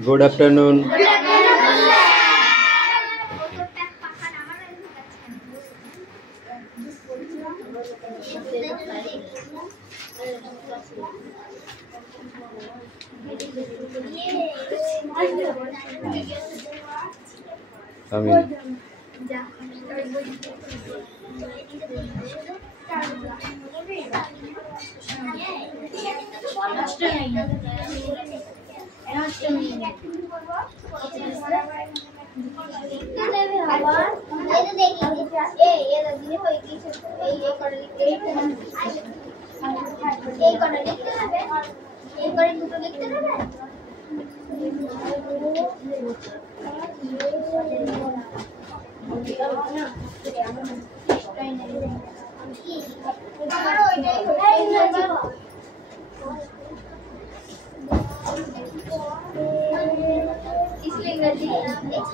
Good afternoon. Come in.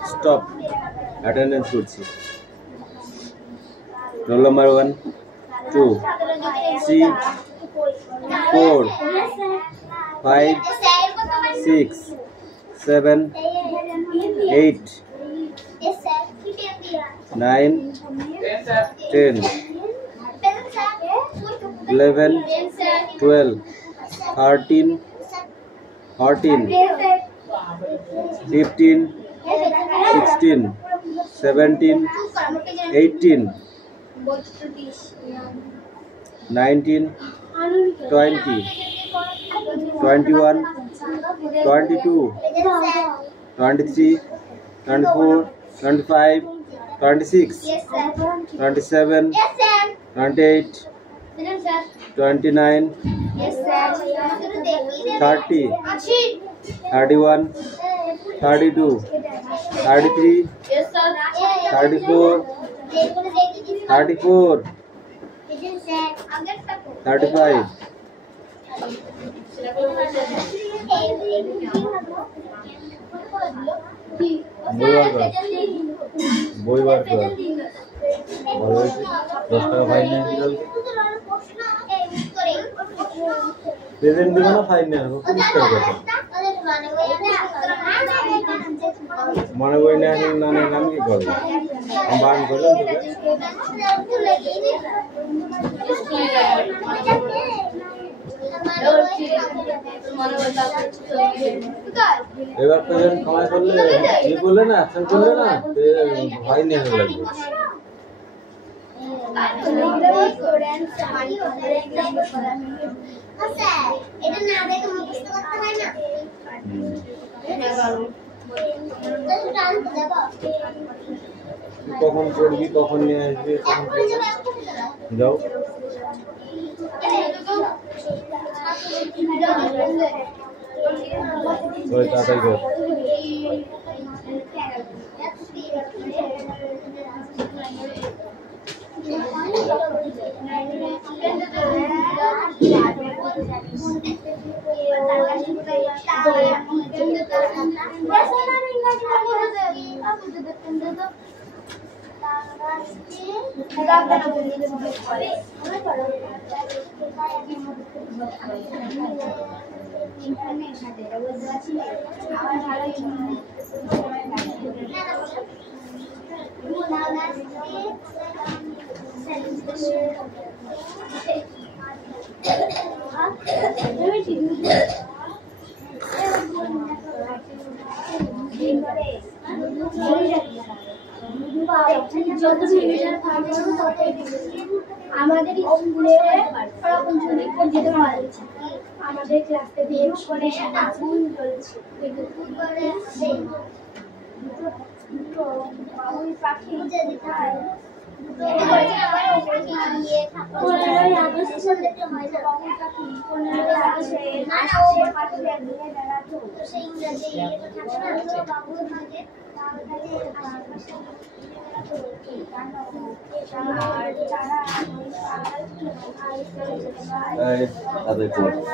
Stop. Attendance kurchi. Roll number 1, 2, 3, 4, 5, 6, 7, 8, 9, 10, 11, 12, 13, 14, 15, 16, 17, 18, 19, 20, 21, 22, 23, 24, 25, 26, 27, 28, 29, 30, 31, 32, 33, 34, 34, 35. বই বার কর বড় হয়েছে 10 টাকা ফাইন নিয়ে দিল প্রেজেন্ট দিবা না ফাইন নিয়ে আসবো 30 টাকা মনে করি না না নাম কি করব আমি বান করলাম এবার প্রেজেন্ট কমাই করলে কি বলে না অ্যাকশন করলে না ভাই নিয়ে লাগবে আচ্ছা এটা না দেখে মুখস্থ করতে হয় না কখন করবি কখন নিয়ে আসবি যাও ওই তাড়াতাড়ি কর আমাদের স্কুলে আমাদের ক্লাসে বের করে আগুন জ্বলছে বাবুই পাখি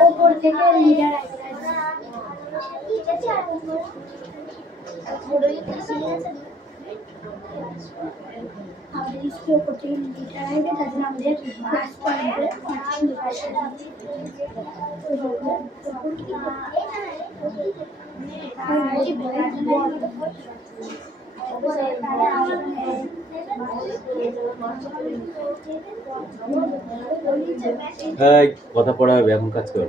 উপর থেকে লিডার আসবে আমাদের স্কুল করতে লিটার আগে তার জন্য আমাদের ক্লাস পড়াবে কথা পড়াবে এখন কাজ কর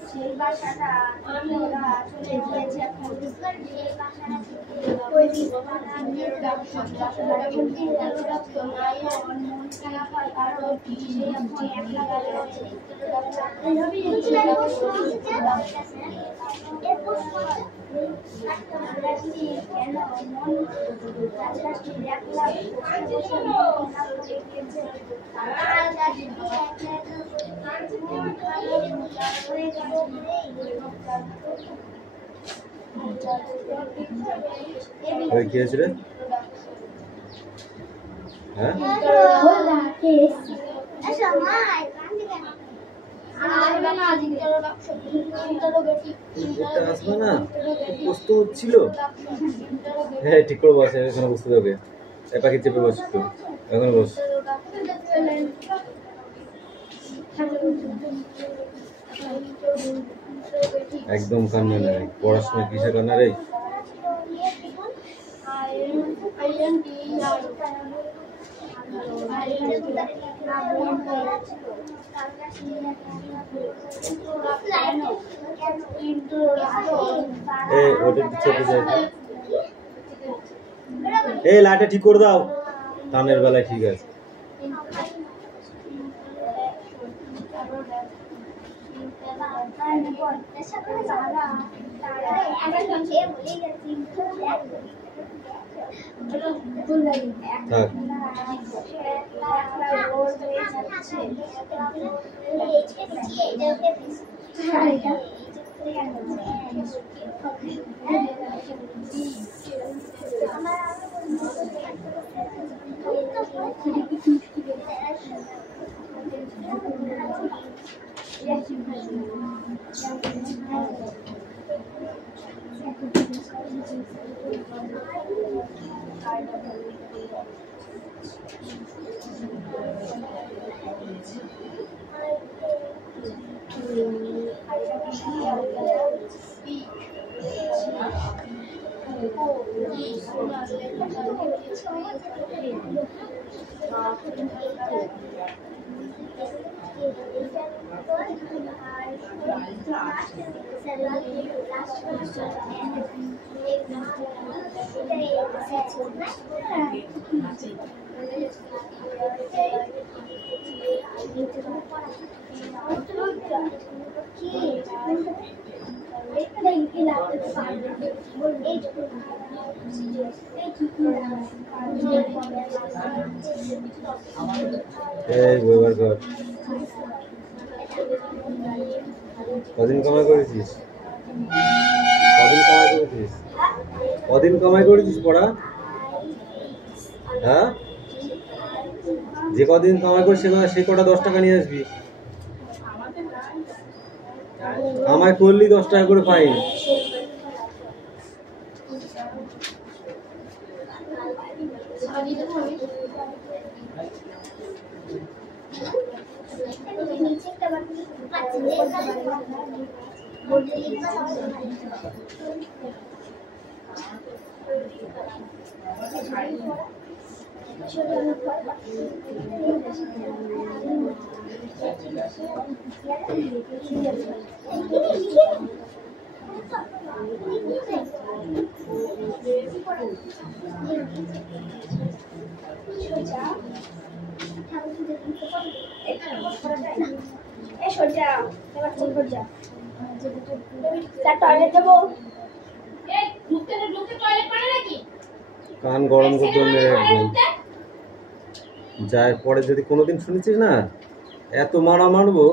সেই বাসাটা চলে গিয়েছে কি হয়েছিল? হ্যাঁ আসবে না, কষ্ট হচ্ছিল। হ্যাঁ ঠিক করে বসে, এখানে বসতে দেবে। পাখি চেপে বস, এখন বস। একদম কান্না নেই, পড়াশোনা কিসে কান্না রে? এই লাইটটা ঠিক করে দাও, কানের বেলায় ঠিক আছে। কদিন কামাই করেছিস? কদিন কামাই করেছিস পড়া? হ্যাঁ, যে কদিন কামাই করিস সে কটা 10 টাকা নিয়ে আসবি। আমায় করলি 10 টাকা করে ফাইন। কান গরম করতে একদম যায়। পরে যদি কোনোদিন শুনেছিস না এত মারা মারবো।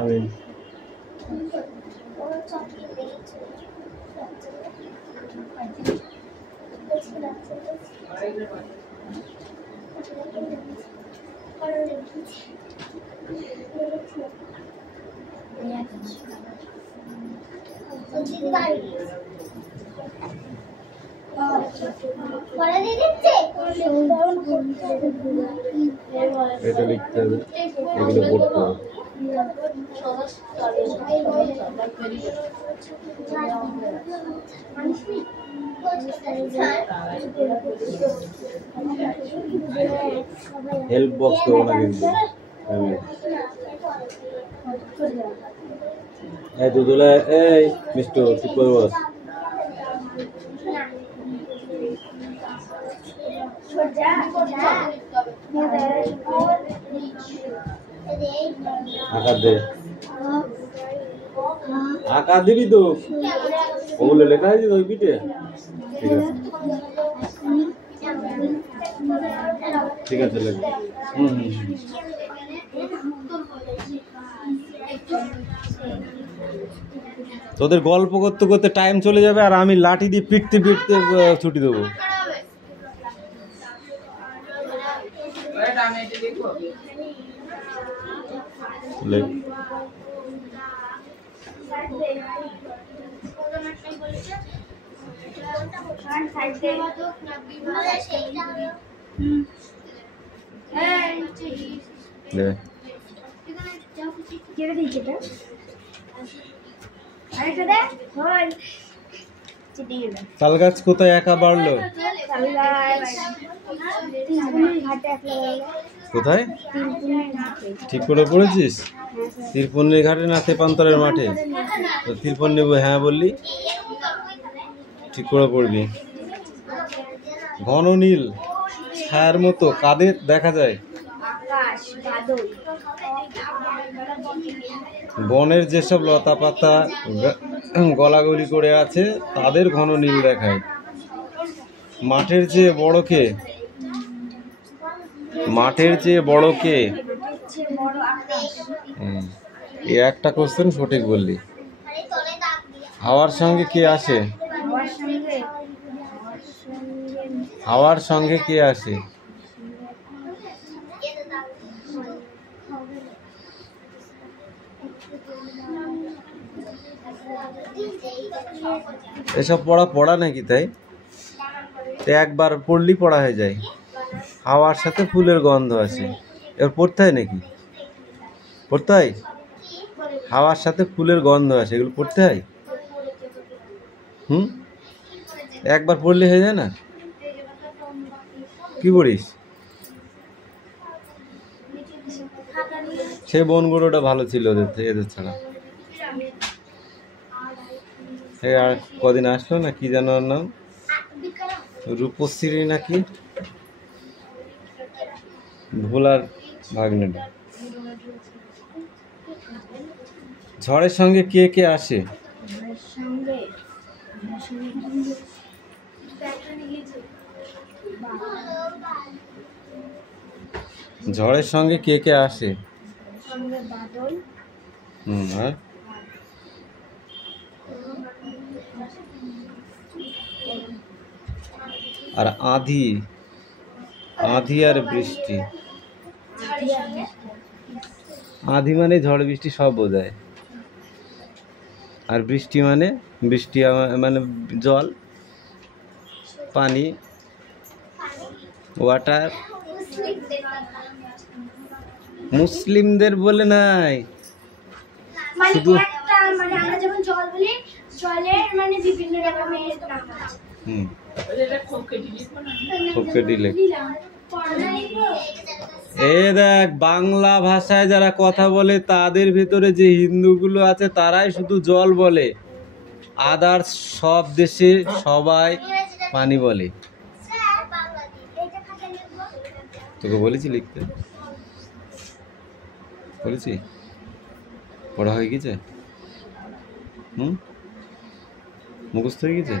আমি এটা লিখতে হবে, এগুলো পড়তে হবে। হেল্প বক্স দেবো না কিন্তু। এই দুদুলা, এই মিষ্টু ঠিক করে বস। আকার দে, আকার দিবি তো, ওগুলো লেখা আছে ওই পিঠে। ঠিক আছে ঠিক আছে লেখ। তোদের গল্প করতে করতে টাইম চলে যাবে আর আমি লাঠি দিয়ে পিটতে পিটতে ছুটি দেবো। লেখ। তাল গাছ কোথায় একা বাড়লো? কোথায় ঠিক করে পড়েছিস? তিরপন্নির ঘাটে না তেপান্তরের মাঠে? তো তিরপন্নি হ্যাঁ বললি, ঠিক করে পড়বি। ঘন নীল ছায়ার মতো কাদের দেখা যায়? বনের যেসব লতা পাতা গলাগলি করে আছে তাদের ঘন নীল দেখায়। মাঠের চেয়ে বড় কে? মাঠের চেয়ে বড় কে? এই একটা কোশ্চেন সঠিক বললি। হাওয়ার সঙ্গে কে আসে? হাওয়ার সঙ্গে কে আসে? এসব পড়া নাকি? তাই একবার পড়লি পড়া হয়ে যায়। হাওয়ার সাথে ফুলের গন্ধ আছে, এবার পড়তে হয় নাকি? পড়তে হয়। হাওয়ার সাথে ফুলের গন্ধ আছে, এগুলো পড়তে হয়। একবার পড়লে হয়ে যায় না? কি পড়িস? সে বনগুলোটা ভালো ছিল এদের ছাড়া। আর কদিন আসলো না, কি জানো ওর নাম, রূপশ্রী নাকি, ভোলার ভাগ্নেটা। ঝড়ের সঙ্গে কে কে আসে? ঝড়ের সঙ্গে কে কে আসে? আর আর আঁধি, আঁধি আর বৃষ্টি। আঁধি মানে ঝড় বৃষ্টি সব বোঝায়, আর বৃষ্টি মানে মানে জল, পানি, ওয়াটার। মুসলিমদের বলে নাই, মানে শুধু একটা মানে আমরা যখন জল বলি জলের মানে বিভিন্ন রকমের নাম আছে। ওকে দিলে এ দেখ, বাংলা ভাষায় যারা কথা বলে তাদের ভিতরে যে হিন্দুগুলো আছে তারাই শুধু জল বলে, আদার্স সব দেশে সবাই পানি বলে। তোকে বলেছি লিখতে? বলেছি? পড়া হয়ে গেছে? মুখস্থ হয়ে গেছে?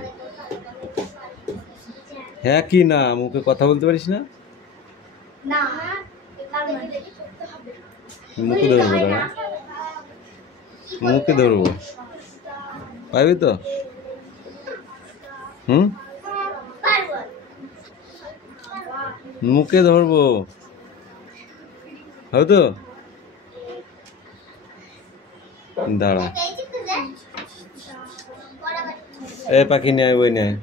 হ্যাঁ কি না? মুখে কথা বলতে পারিস না? মুখে ধরবো, দাঁড়া, মুখে ধরবো, পারবি তো? মুখে ধরবো, হয়তো। দাঁড়া, এ পাখি নেয়, বই নেয়।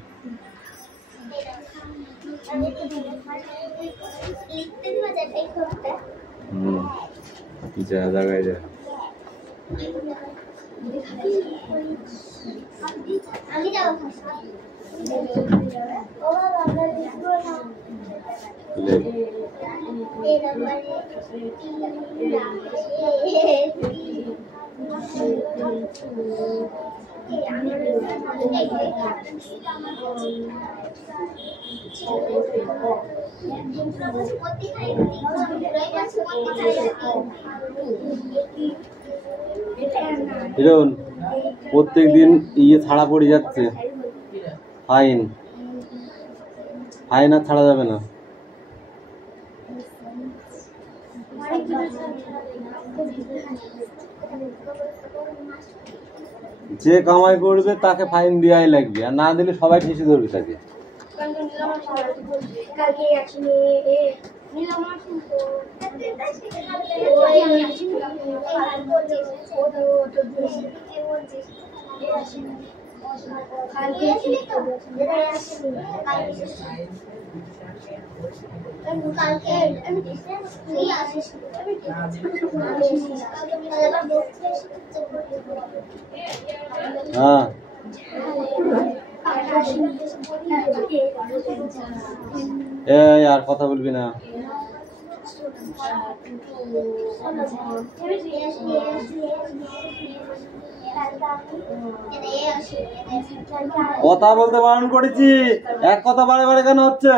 যা জায়গায় যা। প্রত্যেক দিন ছাড়া পড়ে যাচ্ছে, ফাইন, ফাইন আর ছাড়া যাবে না। যে কামাই করবে তাকে ফাইন দেওয়াই লাগবে, আর না দিলে সবাই ঠেসে ধরবে তাকে। হ্যাঁ, এই আর কথা বলবি না। কথা বলতে বারণ করেছি, এক কথা বারে বারে কেন হচ্ছে?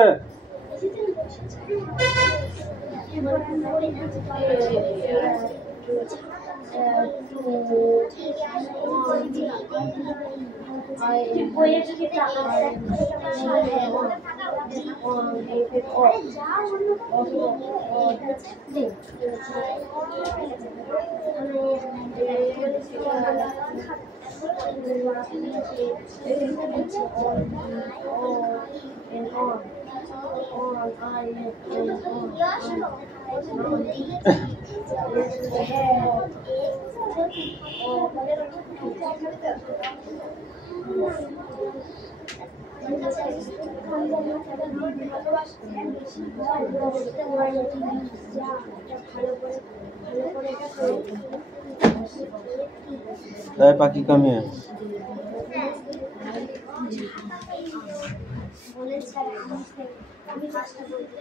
পাখি কামিয়ে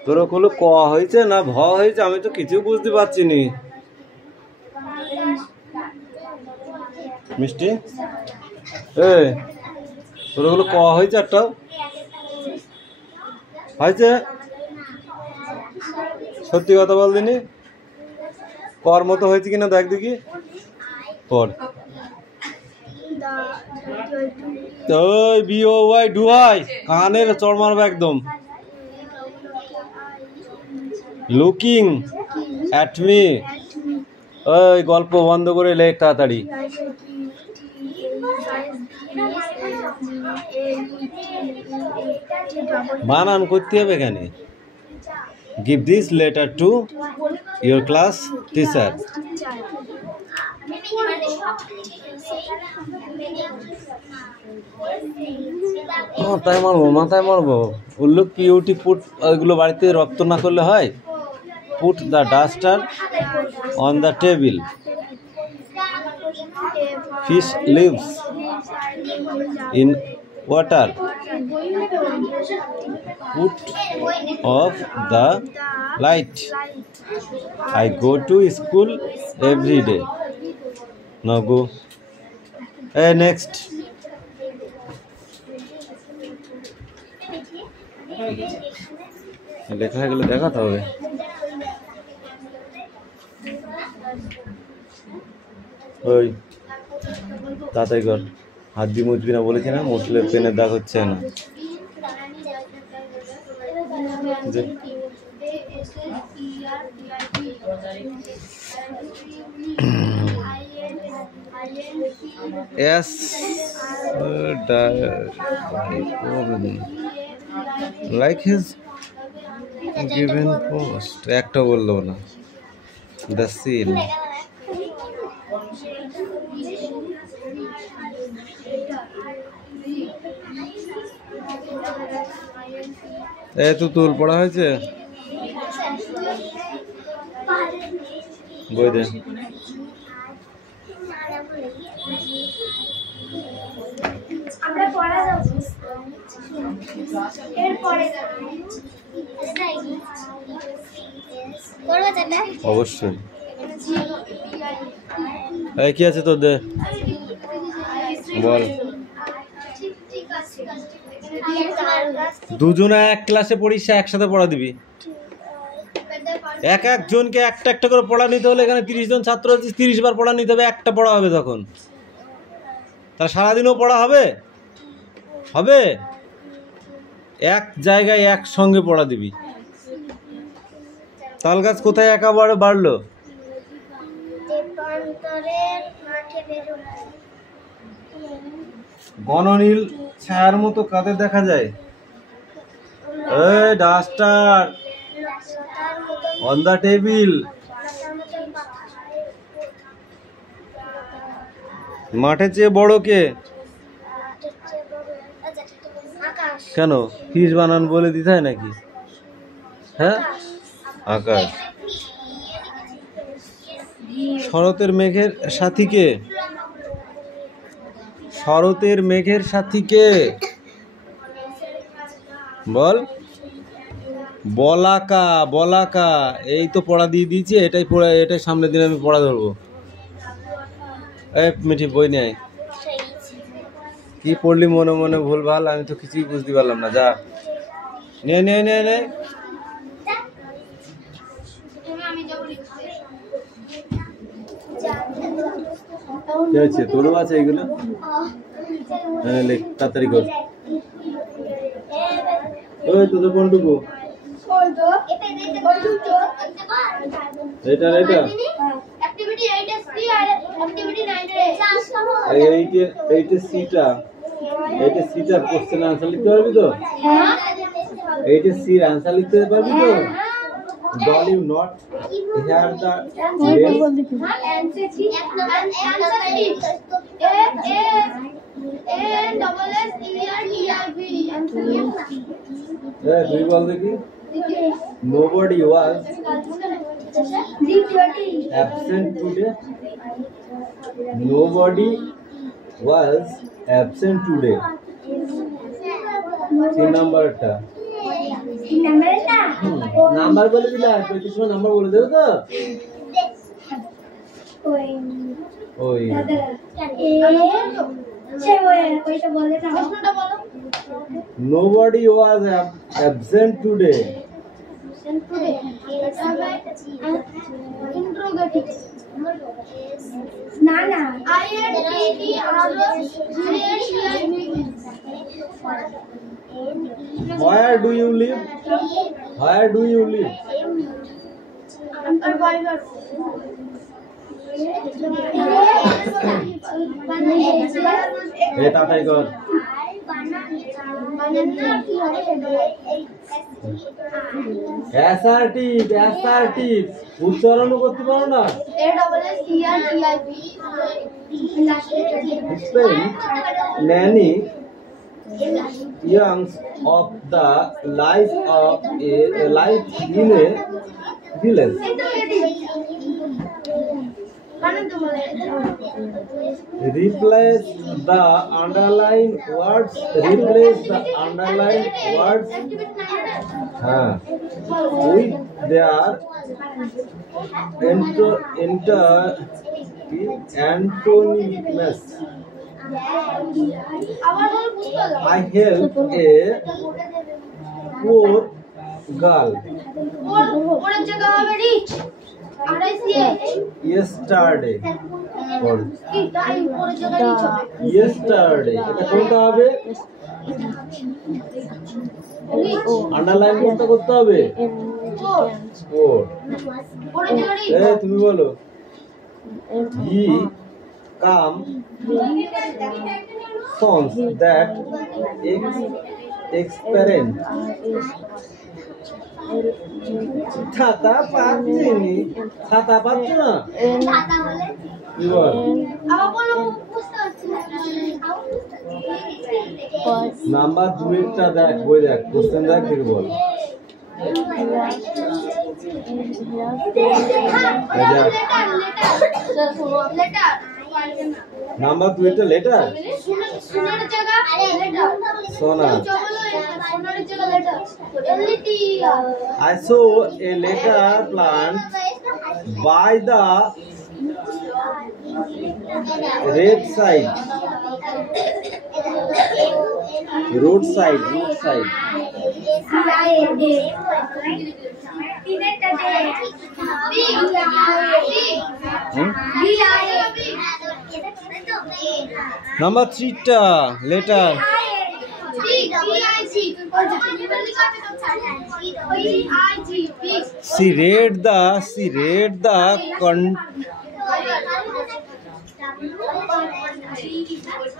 তোর কোনো ক হয়েছে না ভ হয়েছে, আমি তো কিছু বুঝতে পারছি নি। মিষ্টি, তোর ওগুলো ক হয়েছে? একটাও হয়েছে? সত্যি কথা বল দিনি, কর মতো হয়েছে কিনা দেখ দেখি। পর ওই BOY ডুয়াই কানের চড় মারবে একদম। লুকিং অ্যাট মি, ওই গল্প বন্ধ করে লেখ তাড়াতাড়ি। বানান করতে হবে এখানে। Give this letter to your class teacher. মাথায় মারবো। উল্লুক পিউটি পুট, ওইগুলো বাড়িতে রপ্ত না করলে হয়। Put the duster on the table. Fish lives in water. Put off the light. I go to school every day. Now go. Hey, next. লেখা হয়ে গেলে দেখাতে হবে। ওই তাড়াতাড়ি কর, হাত দিয়ে মুছবি না বলেছি না, মুছলে পেনের দাগ হচ্ছে না। Yes, like his given post. একটা বললো না। The scene. তুল পড়া হয়েছে, বই দে। আমরা পড়া যাব এরপরে অবশ্যই। এই কি আছে তোর, দে বল। দুজনে এক ক্লাসে পড়িস, একসাথে পড়া দিবি। এক একজনকে একটা একটা করে পড়া নিতে হলে এখানে 30 জন ছাত্র আছে, 30 বার পড়া নিতে হবে। একটা পড়া হবে তখন, তার সারাদিনও পড়া হবে হবে এক জায়গায় একসঙ্গে পড়া দিবি। তাল গাছ কোথায় একেবারে বাড়লো? বননীল ছায়ার মতো কাদের দেখা যায়? Duster on the table. মাঠের চেয়ে বড় কে? কেন ফিশ বানান বলে দিতে হয় নাকি? হ্যাঁ, আকাশ। শরতের মেঘের সাথী কে? শরতের মেঘের সাথী কে? বল। বলাকা। বলাকা। এই তো পড়া দিয়ে দিয়েছি, এটাই পড়া, এটাই সামনের দিন আমি পড়া ধরবো। মিঠি বই নেই, কি পড়লি মনে মনে ভুল ভাল, আমি তো কিছুই বুঝতে পারলাম না। যা নে নে নে নে। কি হচ্ছে? তোরও আছে এইগুলো? হ্যাঁ, লেখ তাড়াতাড়ি কর। ওই তোদের কোনটুকু? এটা এটা অ্যাক্টিভিটি 8 এর সি আর অ্যাক্টিভিটি 9 এর এইটা সিটা, এইটা সিটার কোশ্চেন আনসার লিখতে পারবি তো? হ্যাঁ। এইটা সির আনসার লিখতে পারবি তো? Did you not hear the answer কি? তুই বল দেখি। Nobody was absent today. Nobody was absent today. তিন নাম্বারটা। নাম্বার বলে দিলা, কিছু নাম্বার বলে দেবো তো। ওই Nobody was absent today. না না Where do you live? Where do you live? তাড়াতাড়ি কর। অ্যাসার্টিভ উচ্চারণ করতে পারো না। Spent many years of the life of a life in a village. Replace the underlined words. Replace the underlined words with their antonyms. I helped a poor girl yesterday. এটা কোনটা হবে? Underline কোনটা করতে হবে? তুমি বলো। He come songs that experiment. ছাতা পাচ্ছিনি। ছাতা পাচ্ছ না? নাম্বার 2 দেখ, বই দেখ, কোশ্চেন দেখ, দেখে বল। Number 2 letter. সোনা। I saw a letter plant by the roadside. Number 3 letter. She read the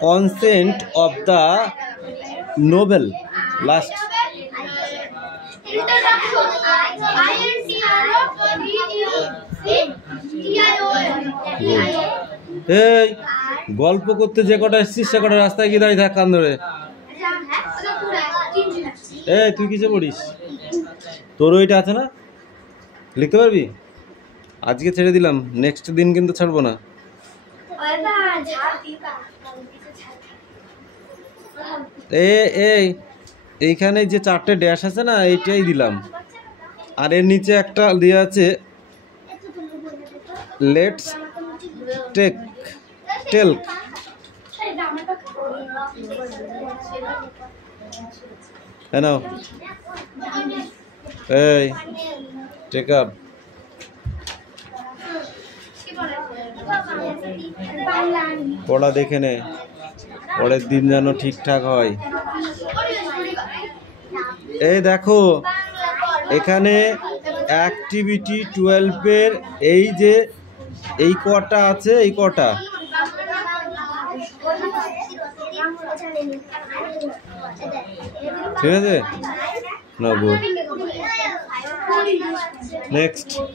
consent of the novel. Last. এই গল্প করতে যে কটা এসছিস সে কটা রাস্তায় গিয়ে দাঁড়িয়ে থাক কান ধরে। এই তুই কিসে পড়িস? তোর ওইটা আছে না, লিখতে পারবি? আজকে ছেড়ে দিলাম, নেক্সট দিন কিন্তু ছাড়বো না। এইখানে যে 4টে ড্যাশ আছে না, এইটাই দিলাম। আর এর নিচে একটা দেওয়া আছে লেটস টেল। হ্যাঁ, এই টেক আপ। পড়া দেখে নে, পরের দিন যেন ঠিকঠাক হয়। এই দেখো এখানে অ্যাক্টিভিটি 12 এই যে এই কটা আছে, এই কটা ঠিক আছে না? গুড।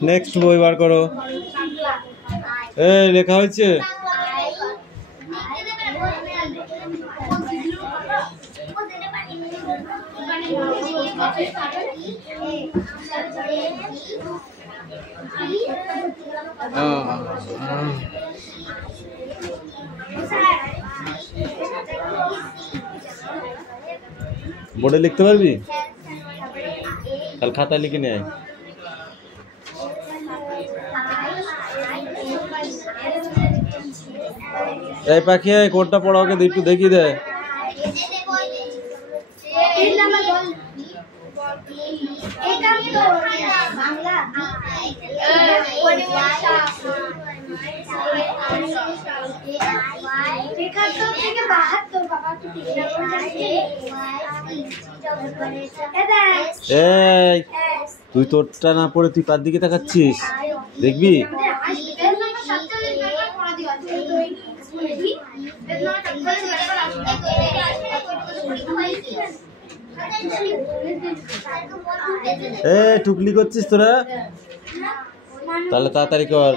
নেক্সট বই বার করো। এই লেখা হয়েছে? বোর্ডে লিখতে পারবি? কাল খাতা লিখে নিয়ে আয়। এই পাখি কোডটা পড়া, ওকে একটু দেখিয়ে দে। এই তুই তোরটা না পড়ে তুই কার দিকে তাকাচ্ছিস? দেখবি এ টুকলি করছিস তোরা? তাহলে তাড়াতাড়ি কর।